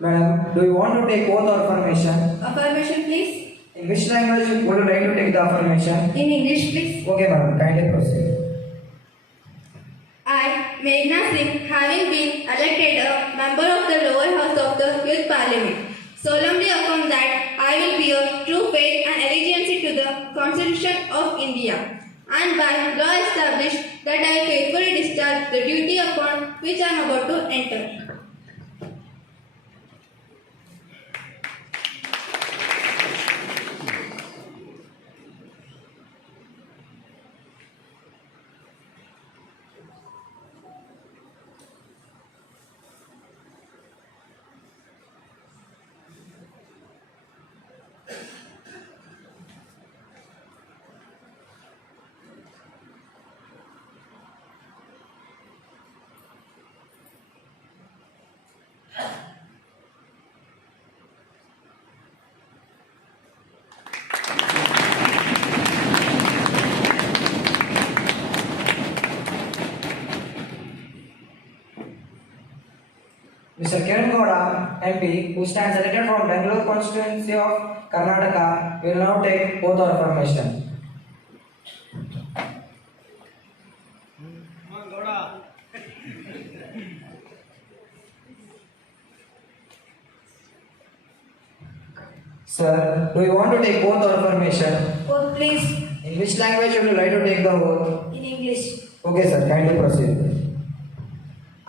Madam, do you want to take oath or affirmation? Affirmation, please. In which language would you like to take the affirmation? In English, please. Okay, madam. Kindly proceed. I, Meghna Singh, having been elected a member of the lower house of the Youth Parliament, solemnly affirm that I will bear true faith and allegiance to the Constitution of India, and by law establish that I faithfully discharge the duty upon which I am about to enter. Mr. Kiran Gowda, MP, who stands elected from Bangalore constituency of Karnataka, will now take oath or affirmation. Sir, do you want to take oath or affirmation? Oath, please. In which language would you like to take the oath? In English. Okay, sir. Kindly proceed.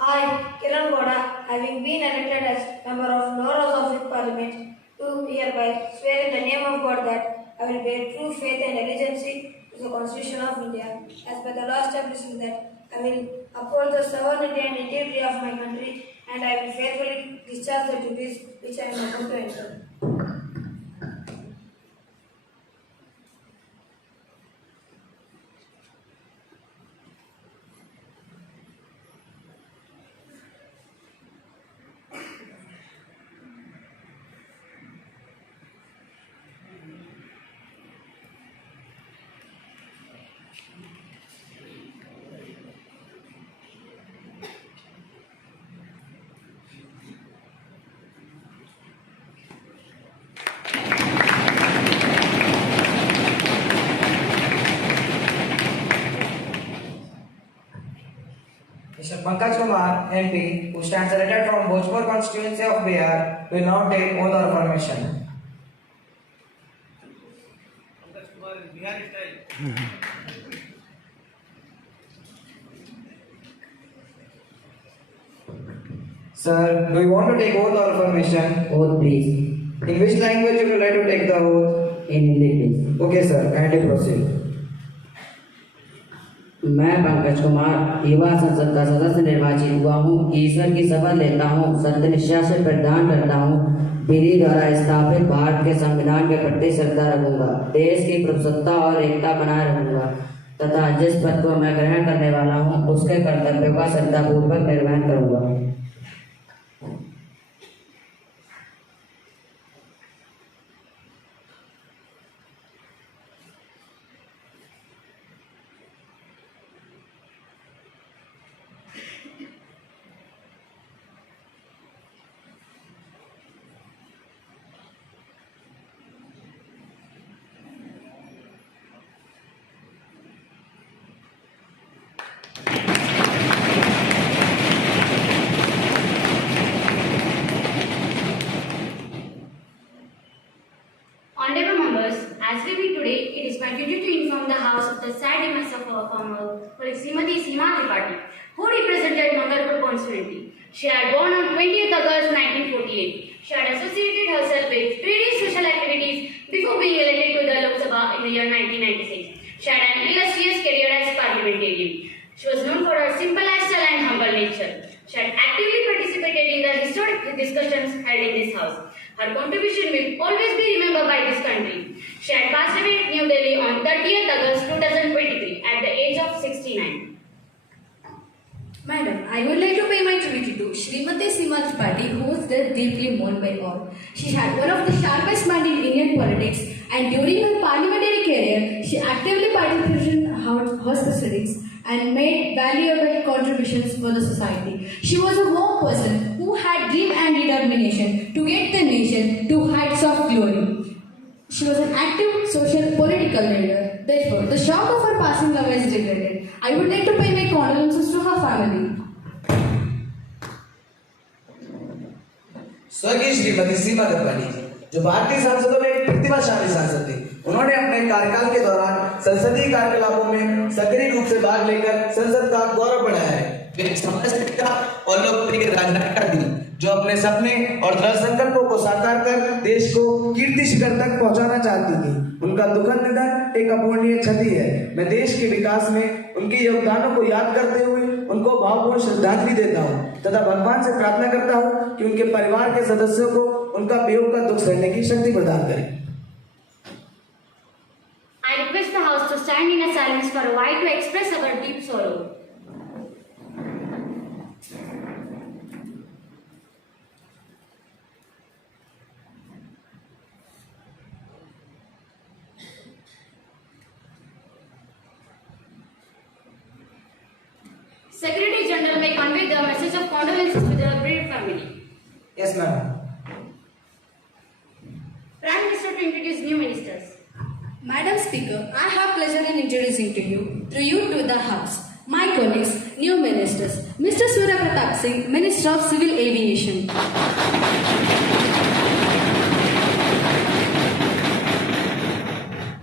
I, Kiran Gowda, having been elected as member of Lower House of Youth Parliament, do hereby swear in the name of God that I will bear true faith and allegiance to the Constitution of India, as per the law establishing that I will uphold the sovereignty and integrity of my country, and I will faithfully discharge the duties which I am about to enter. Mr. Pankaj Kumar, MP, who stands elected from Bhojpur constituency of Bihar, will now take oath or affirmation. Sir, do you want to take oath or affirmation? Oath, please. In which language would you like to take the oath? In Hindi, please. Okay, sir. Kindly proceed. मैं पंकज कुमार युवा संसद का सदस्य निर्वाचित हुआ हूँ। ईश्वर की शपथ लेता हूँ, सत्यनिष्ठा से प्रतिदान करता हूँ, विधि द्वारा स्थापित भारत के संविधान के प्रति श्रद्धा रखूंगा, देश की प्रभुसत्ता और एकता बनाए रखूंगा तथा जिस पद को मैं ग्रहण करने वाला हूँ उसके कर्तव्यों का श्रद्धापूर्वक निर्वहन करूंगा। Honorable members, as we meet today, it is my duty to inform the House of the sad demise of our former colleague Srimati Seema Tripathi, who represented Mangalpur constituency. She had born on 20th August 1948. She had associated herself with various social activities before being elected to the Lok Sabha in the year 1996. She had an illustrious career as parliamentarian. She was known for her simple lifestyle and humble nature. She had actively participated in the historic discussions held in this house. Her contribution will always be remembered by this country. She had passed away at New Delhi on 30th August 2023 at the age of 69. Madam, I would like to pay my tribute to Srimati Seema Tripathi, whose death deeply mourned by all. She had one of the sharpest minds in Indian politics, and during her parliamentary career, she actively participated in house proceedings and made valuable contributions for the society. She was a warm person who had dream and determination to get the nation to heights of glory. She was an active social political leader. Therefore, the shock of her passing away is regretted. I would like to pay my condolences to her family. स्वर्गीय श्रीमती सीमा त्रिपाठी जी, जो भारतीय सांसदों में एक प्रतिभाशाली सांसद थे, उन्होंने अपने कार्यकाल के दौरान संसदीय कार्यकलापों में सक्रिय रूप से भाग लेकर संसद का गौरव बढ़ाया है। वे एक समाजसेविका और लोकप्रिय राजनीतिज्ञ थी, जो अपने सपने और दृढ़ संकल्पों को साकार कर देश को कीर्ति शिखर तक पहुंचाना चाहती थी। उनका दुखद निधन एक अपूरणीय क्षति है। मैं देश के विकास में उनके योगदानों को याद करते हुए उनको भावपूर्ण श्रद्धांजलि देता हूँ तथा भगवान से प्रार्थना करता हूँ कि उनके परिवार के सदस्यों को उनका वियोग का दुख सहने की शक्ति प्रदान करें। I request the House to stand in a silence for a while to express our deep sorrow. Secretary General may convey the message of condolences to the bereaved family. Yes, ma'am. Prime Minister to introduce new ministers. Madam Speaker, I have pleasure in introducing to you, through you to the House, my colleagues, new ministers. Mr. Surya Pratap Singh, Minister of Civil Aviation.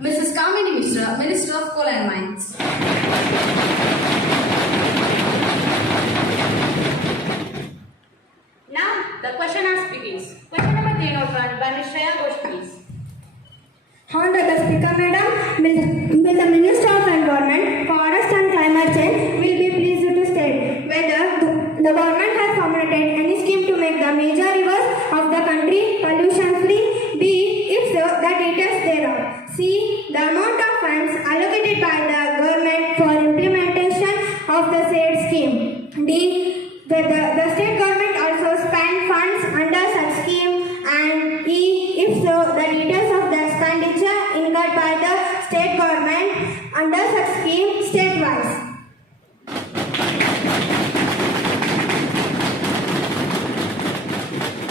Mrs. Kamini Mishra, Minister of Coal and Mines. Now, the question ask begins. Question number 301 by Ms. Shreya Ghosh, please. Honorable Speaker, Madam, will the Minister of Environment, Forest and Climate Change will be pleased to state whether the government has formulated any scheme to make the major rivers of the country pollution-free. B. If so, the details thereof. C. The amount of funds allocated by the government for implementation of the said scheme. D. Whether the state government also spend funds under such scheme. And E. If so, the details of the expenditure incurred by the state government under such scheme state-wise.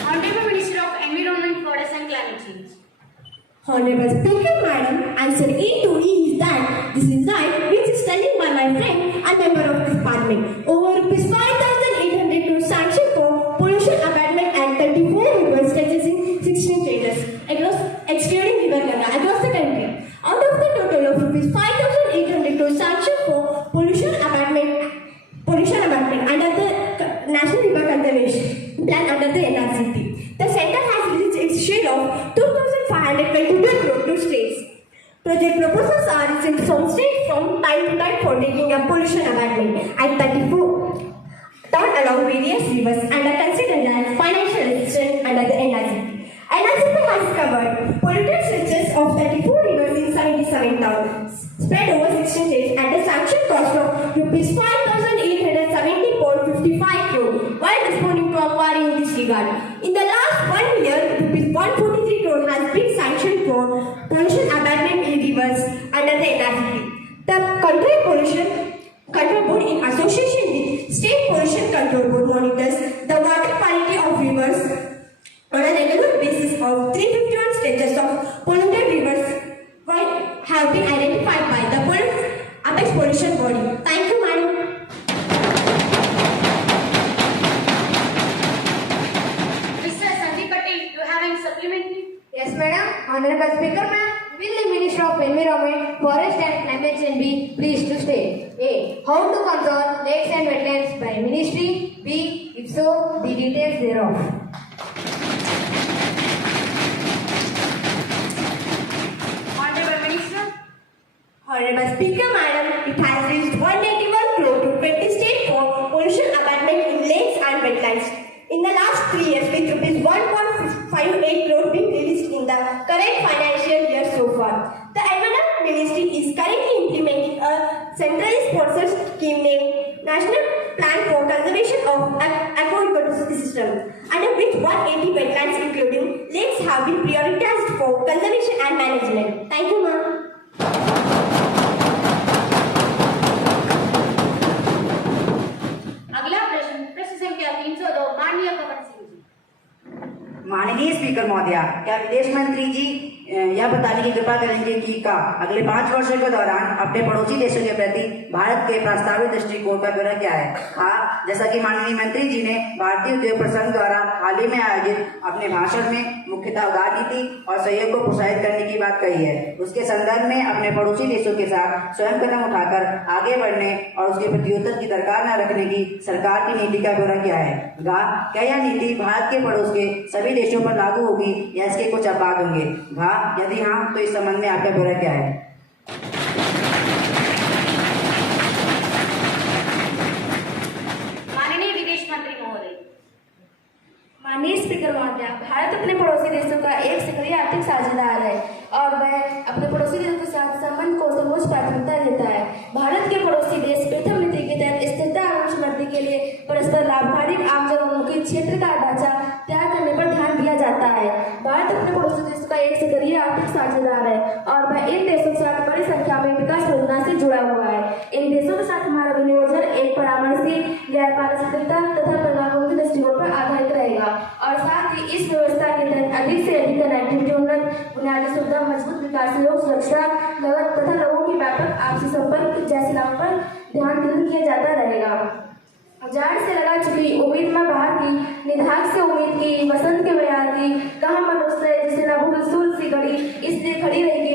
Honorable Minister of Environment, Forest and Climate Change. Honorable Speaker, Madam, answer A to E is that this is right which is telling by my friend and member of this parliament. Over rupees 5,800 to sanction for pollution abatement and 34 river stretches in 16 states, excluding River Ganga across the country. Out of the total of rupees 5,800 to sanction for pollution abatement under the National River Conservation Plan under the NRCP. The centre has released its share of 2,522 crore to states. Project proposals are received from states from time to time for taking up pollution abatement at 34 done along various rivers and are considered as financial assistance under the NRCP. NRCP has covered polluted stretches of 34 rivers in 77 towns, spread over 16 states at a sanction cost of rupees 5,870.55 crore, while responding to a query in this regard. In the last 1 year, rupees 143 crore has been sanctioned for pollution abatement in rivers under the NRCP. The Control Pollution Control Board, in association with State Pollution Control Board, monitors the water quality of rivers on a regular basis. Of 351 stretches of polluted rivers have been identified by the Apex Pollution Body. Thank you, Madam. Mr. Sandeep Patel, do you have any supplementary? Yes, Madam. Honorable Speaker, Ma'am, will the Minister of Environment, Forest and Climate Change be pleased to state A. How to control lakes and wetlands by Ministry. B. If so, the details thereof. Honorable Minister. Honorable Speaker, Madam, it has reached 181 crore to 20 states for pollution abatement in lakes and wetlands. In the last 3 years, with rupees 1.58 crore being released in the current financial year so far. The Environment Ministry is currently implementing a centrally sponsored scheme named National Plan for Conservation of Aqua-Ecosystem, under which 180 wetlands including lakes have been prioritized for conservation and management. Thank you, ma'am. Speaker महोदया, क्या विदेश मंत्री जी यह बताने की कृपा करेंगे कि का अगले 5 वर्षों के दौरान अपने पड़ोसी देशों के प्रति भारत के प्रस्तावित दृष्टिकोण का ब्यौरा क्या है? हाँ, जैसा कि माननीय मंत्री जी ने भारतीय उद्योग प्रसंग द्वारा हाल ही में आयोजित अपने भाषण में मुख्यतः उदार नीति और सहयोग को प्रोत्साहित करने की बात कही है, उसके संदर्भ में अपने पड़ोसी देशों के साथ स्वयं कदम उठाकर आगे बढ़ने और उसके प्रत्युत्तर की दरकार न रखने की सरकार की नीति का ब्यौरा क्या है? क्या यह नीति भारत के पड़ोस के सभी देशों पर लागू होगी या इसके कुछ अपवाद होंगे? यदि हाँ, तो इस संबंध में आपका ब्यौरा क्या है? माननीय विदेश मंत्री महोदय। माननीय स्पीकर महोदया, भारत अपने पड़ोसी देशों का एक सक्रिय आर्थिक साझेदार है और वह अपने पड़ोसी देशों के साथ संबंध को सर्वोच्च प्राथमिकता देता है। भारत के पड़ोसी देश प्रथम नीति के तहत स्थिरता एवं वृद्धि के लिए परस्पर लाभकारी आम जनोन्मुखी क्षेत्र का ढांचा तैयार करने पर ध्यान दिया जाता है। भारत अपने पड़ोसी देशों का एक सक्रिय आर्थिक साझेदार है और वह इन देशों के साथ बड़ी संख्या में विकास योजना से जुड़ा हुआ है। इन देशों के साथ हमारा विनियोजन एक परामर्शी, गैर पारस्परिकता तथा परिणामों दृष्टिकोण पर आधारित रहेगा और साथ ही इस व्यवस्था के तहत अधिक से अधिक कनेक्टिविटी, उन्नत बुनियादी सुविधा, मजबूत विकास सहयोग, सुरक्षा, लागत तथा लोगों की व्यापक आपसी संपर्क जैसे लाभ पर ध्यान केंद्रित किया जाता रहेगा। जाड़ से लगा चुकी उम्मीद में बाहर की, निधाक से उम्मीद की, वसंत के बयार की, कहाँ मनुष्य जिसे न भूल सूल सी घड़ी, इसलिए खड़ी रहेगी